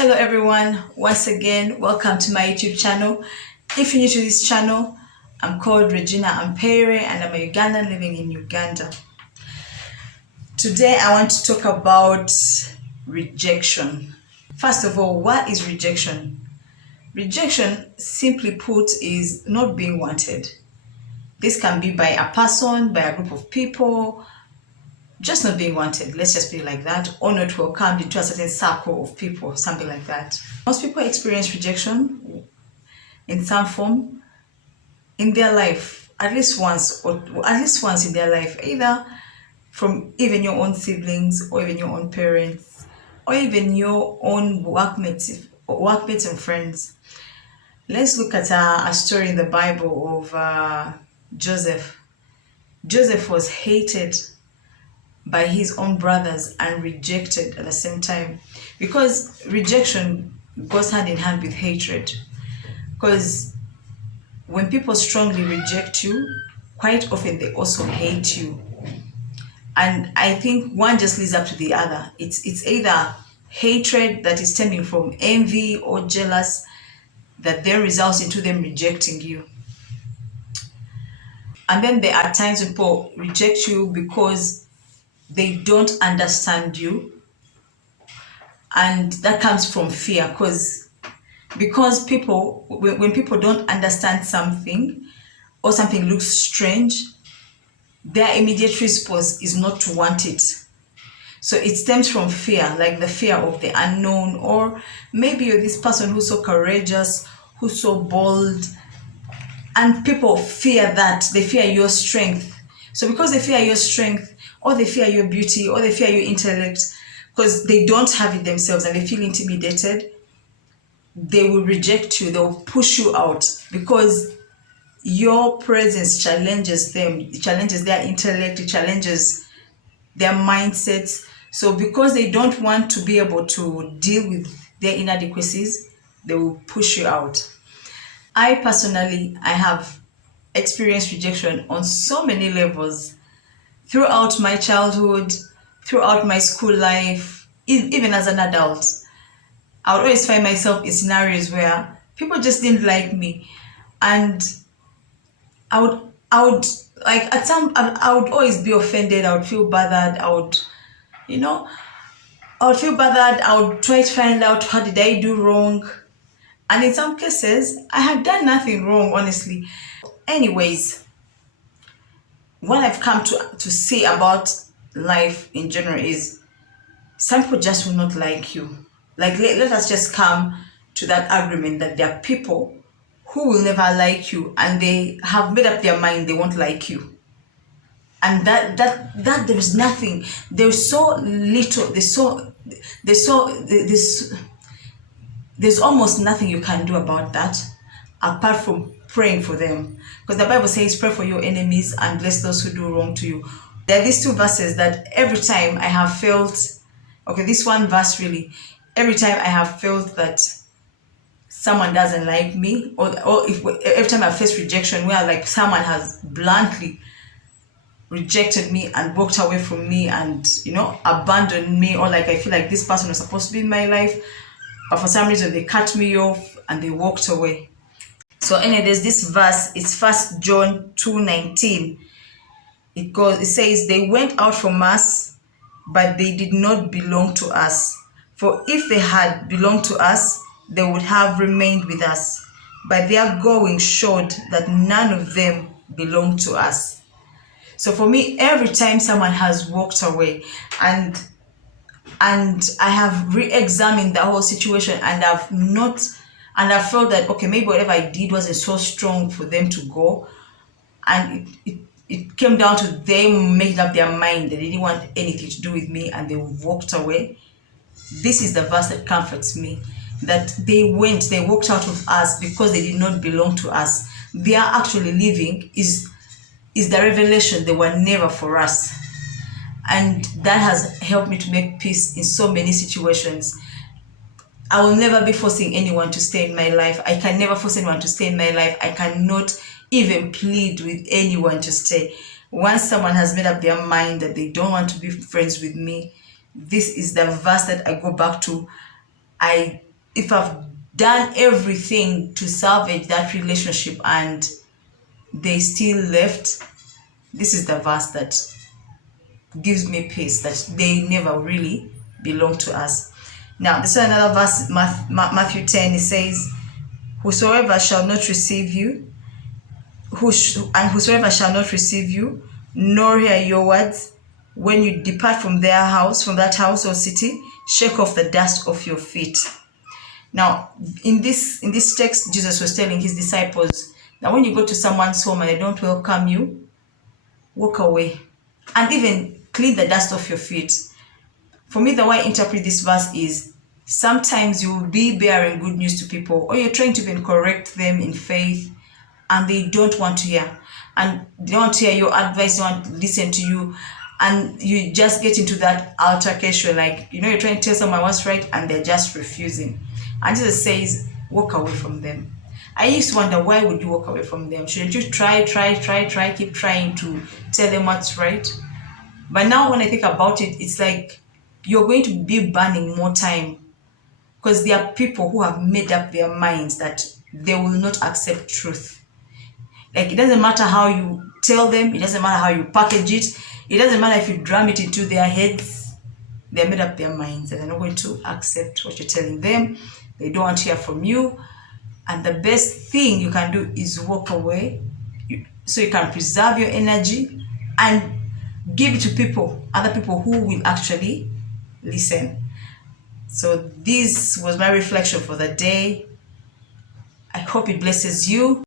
Hello everyone, once again, welcome to my YouTube channel. If you're new to this channel, I'm called Regina Ampere and I'm a Ugandan living in Uganda. Today I want to talk about rejection. First of all, what is rejection? Rejection, simply put, is not being wanted. This can be by a person, by a group of people, just not being wanted, let's just be like that, or not welcomed into a certain circle of people, something like that. Most people experience rejection in some form in their life, at least once in their life, either from even your own siblings or even your own parents or even your own workmates and friends. Let's look at a story in the Bible of Joseph. Joseph was hated by his own brothers and rejected at the same time, because rejection goes hand in hand with hatred. Because when people strongly reject you, quite often they also hate you, and I think one just leads up to the other. It's either hatred that is stemming from envy or jealous that then results into them rejecting you. And then there are times when people reject you because they don't understand you, and that comes from fear. Because people, when people don't understand something or something looks strange, their immediate response is not to want it. So it stems from fear, like the fear of the unknown, or maybe you're this person who's so courageous, who's so bold, and people fear that. They fear your strength. So because they fear your strength, or they fear your beauty, or they fear your intellect, because they don't have it themselves and they feel intimidated, they will reject you, they'll push you out, because your presence challenges them, it challenges their intellect, it challenges their mindsets. So because they don't want to be able to deal with their inadequacies, they will push you out. I personally, I have experienced rejection on so many levels throughout my childhood, throughout my school life, even as an adult. I would always find myself in scenarios where people just didn't like me, and I would like at some I would always be offended. I would feel bothered. You know, I would feel bothered. I would try to find out what did I do wrong, and in some cases I had done nothing wrong, honestly. Anyways, what I've come to see about life in general is some people just will not like you. Like let us just come to that agreement that there are people who will never like you, and they have made up their mind they won't like you. And that there is nothing, there's so little, there's almost nothing you can do about that apart from praying for them. Because the Bible says, pray for your enemies and bless those who do wrong to you. There are these two verses that every time I have felt, okay, this one verse really, every time I have felt that someone doesn't like me, or if every time I face rejection where like someone has bluntly rejected me and walked away from me and abandoned me, or like I feel like this person was supposed to be in my life but for some reason they cut me off and they walked away. So anyway, there's this verse, it's 1 John 2:19. It says, they went out from us, but they did not belong to us. For if they had belonged to us, they would have remained with us. But their going showed that none of them belonged to us. So for me, every time someone has walked away and I have re-examined the whole situation, and I've felt that, okay, maybe whatever I did wasn't so strong for them to go, and it came down to them making up their mind that they didn't want anything to do with me and they walked away. This is the verse that comforts me, that they walked out of us because they did not belong to us. They are actually living is the revelation they were never for us. And that has helped me to make peace in so many situations. I will never be forcing anyone to stay in my life. I can never force anyone to stay in my life. I cannot even plead with anyone to stay. Once someone has made up their mind that they don't want to be friends with me, this is the verse that I go back to. I if I've done everything to salvage that relationship and they still left, this is the verse that gives me peace, that they never really belong to us. Now, this is another verse, Matthew 10. It says, whosoever shall not receive you, whosoever shall not receive you, nor hear your words, when you depart from that house or city, shake off the dust off your feet. Now, in this text, Jesus was telling his disciples that when you go to someone's home and they don't welcome you, walk away and even clean the dust off your feet. For me, the way I interpret this verse is sometimes you will be bearing good news to people, or you're trying to even correct them in faith, and they don't want to hear. And they don't want to hear your advice, they want to listen to you. And you just get into that altercation, like, you're trying to tell someone what's right and they're just refusing. And Jesus says, walk away from them. I used to wonder, why would you walk away from them? Shouldn't you try, keep trying to tell them what's right? But now when I think about it, it's like you're going to be burning more time, because there are people who have made up their minds that they will not accept truth. Like, it doesn't matter how you tell them, it doesn't matter how you package it, it doesn't matter if you drum it into their heads. They made up their minds and they're not going to accept what you're telling them. They don't want to hear from you. And the best thing you can do is walk away, so you can preserve your energy and give it to other people who will actually listen. So this was my reflection for the day. I hope it blesses you.